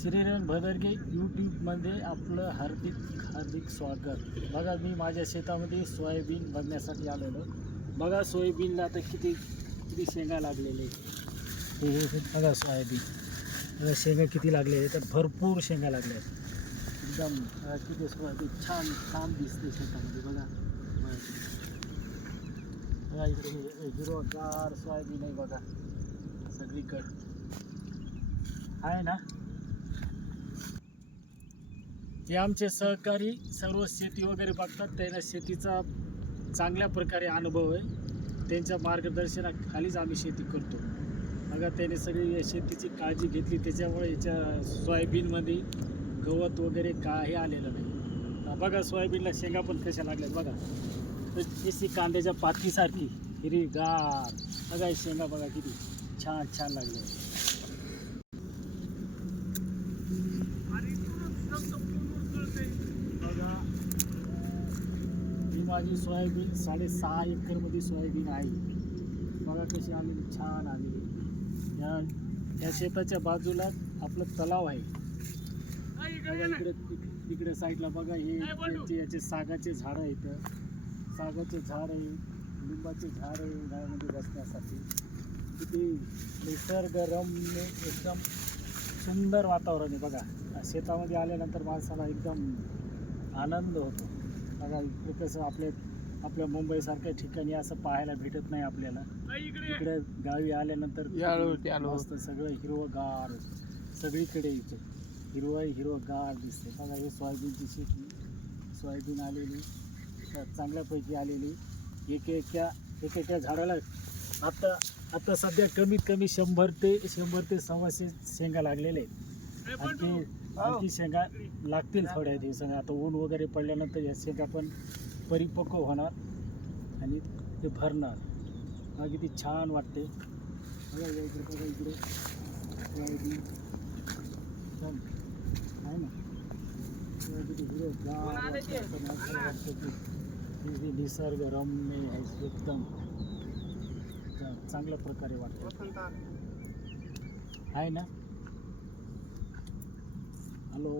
श्रीरंग भदरगे यूट्यूबमध्ये आपलं हार्दिक स्वागत. बघा मी माझ्या शेतामध्ये सोयाबीन बघण्यासाठी आलेलो. बघा सोयाबीनला आता किती किती शेंगा लागलेले. हे बघा सोयाबीन, बघा शेंगा किती लागलेले, तर भरपूर शेंगा लागल्या एकदम. किती सोयाबीन छान छान दिसते शेतामध्ये. बघा बघा इकडे हिरवगार सोयाबीन आहे बघा सगळीकडे आहे ना. हे आमचे सहकारी सर्व शेती वगैरे बघतात, त्यांना शेतीचा चांगल्या प्रकारे अनुभव आहे. त्यांच्या मार्गदर्शनाखालीच आम्ही शेती करतो. बघा त्याने सगळी शेतीची काळजी घेतली, त्याच्यामुळे याच्या सोयाबीनमध्ये गवत वगैरे काही आलेलं नाही. बघा सोयाबीनला शेंगा पण कशा लागल्यात बघा, जशी कांद्याच्या पातीसारखी हिरवीगार. बघा हे शेंगा बघा किती छान छान लागले. बघा ही माझी सोयाबीन 6.5 एकरमध्ये सोयाबीन आहे. बघा कशी आलेली छान आलेली. या शेताच्या बाजूला आपलं तलाव आहे. बघा इकडे तिकडे साईडला बघा हे याचे सागाचे झाडं आहेत. सागाचे झाड आहे, लिंबाचे झाड आहे उन्हाळ्यामध्ये बसण्यासाठी. किती निसर्गरम्य एकदम सुंदर वातावरण आहे. बघा शेतामध्ये आल्यानंतर माणसाला एकदम आनंद होतो. बघा इकडे कसं आपल्या मुंबईसारख्या ठिकाणी असं पाहायला भेटत नाही आपल्याला. इकडे गावी आल्यानंतर मस्त सगळं हिरवंगार सगळीकडे येतं, हिरवंगार दिसते. बघा हे सोयाबीनची शेती, सोयाबीन आलेली चांगल्यापैकी आलेली. एकेका झाडाला आता सध्या कमीत कमी 100 ते 125 शेंगा लागलेले आहेत. आणखी शेंगा लागतील थोड्या दिवसांनी. आता ऊन वगैरे पडल्यानंतर या शेंगा पण परिपक्व होणार आणि ते भरणार. हा किती छान वाटते. बघा इकडे सोयाबीन आहे ना, किती किती निसर्गरम्य आहे एकदम चांगल्या प्रकारे वाटतं आहे ना. हॅलो.